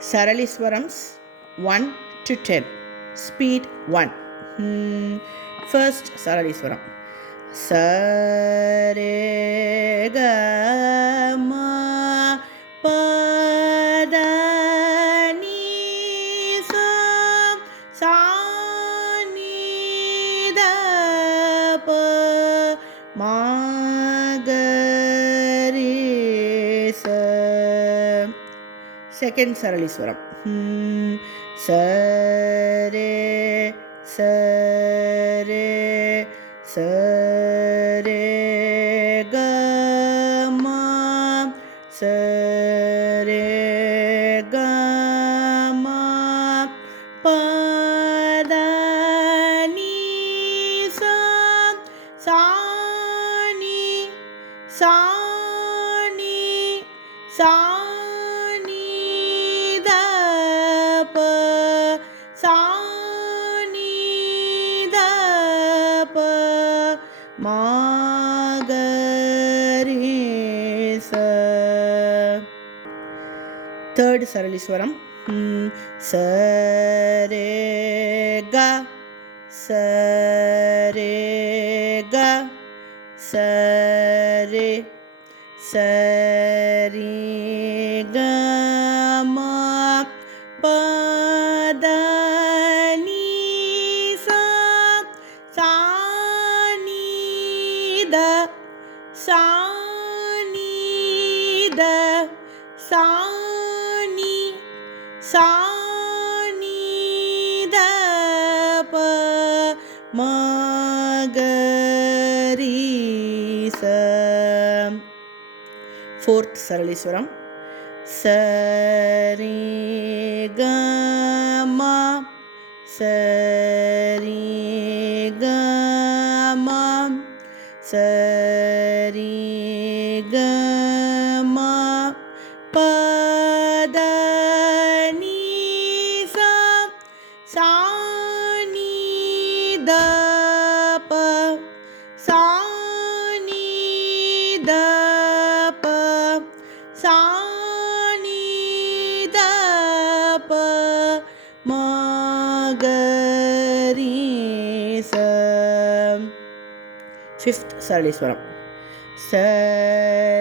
Saraliswarams 1 to 10. Speed 1. First Saraliswaram. Sa re ga ma pa da ni sa sa ni da pa ma ga re sa. Second Saraliswaram. Sa re sa re sa re ga ma sa re ga ma pa da ni sa sa ni sa ni sa ni da pa sa ni da pa ma ga re sa. Third Saraliswaram. Sa re ga sa re ga sa re sa re ga ma pa da ni sa sa ni da sa ni da sa ni sa ni da pa ma ga re sa. Fourth Saraliswaram. Sa re ga ma sa re ga ma sa re ga ma pa da ni sa sa ni da pa sa ni da pa sa ni da pa ma ga re sa. Fifth Saraliswaram. Sa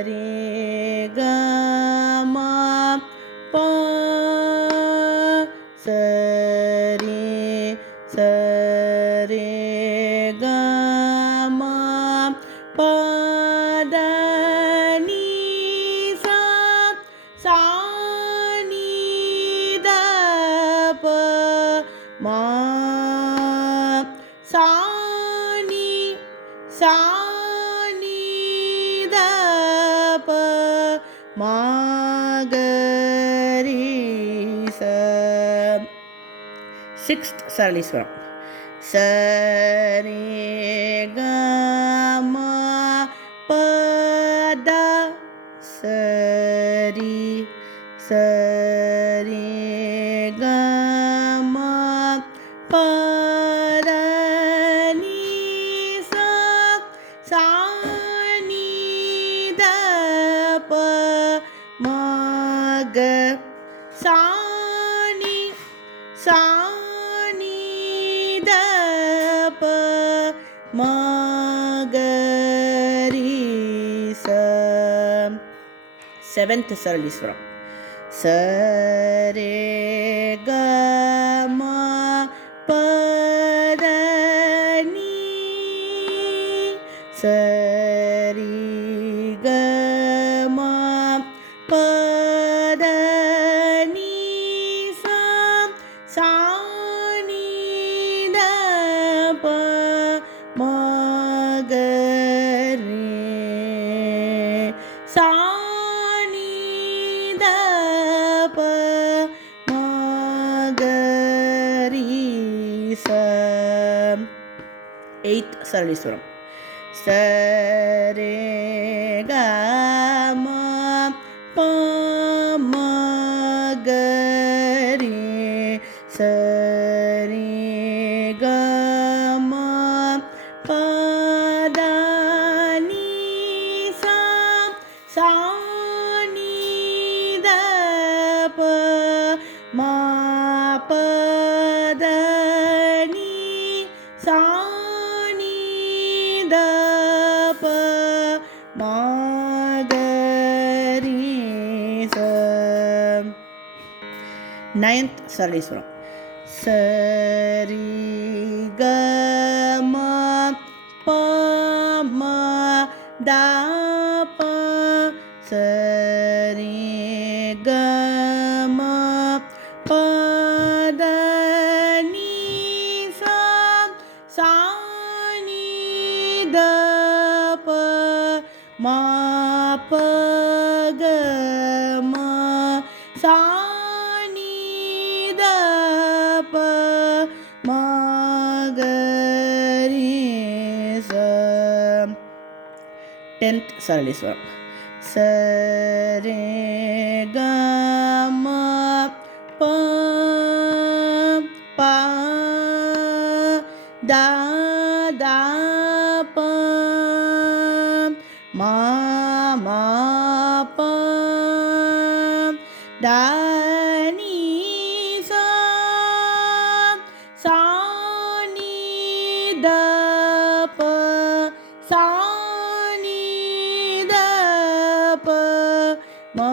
re ga ma pa sa re ga ma pa da ni sa sa ni da pa ma sa ni sa ni da pa ma ga re sa. Sixth Saraliswaram. Sa re ga ma pa da sa re ga ma pa da ni sa sa ni da pa ma ga sa ni sa ni da pa ma ga re sa. Seventh Saraliswaram. Sa re ga ma pa da ni sa re ga ma pa da ni sa sa ni da pa ma ga re sa ni da pa ma ga re sa. Eighth Saraliswaram. Sa re ga ma pa ma ga re sa re ga ma pa da ni sa sa ni da pa மா ப த நீ சா நீ த ப மா க ரீ ச. Ninth சரளீஸ்வரம். சரி க ம ப ம த ப சரி க ம ப த நீ சா சா நீ த ப மா ப க ம சா நீ த ப மா க ரீ ச. 10th சரளீஸ்வரம். சரே க ம ப ப த த ப மா மா ப த நீ சா சா நீ த ப சா நீ த ப மா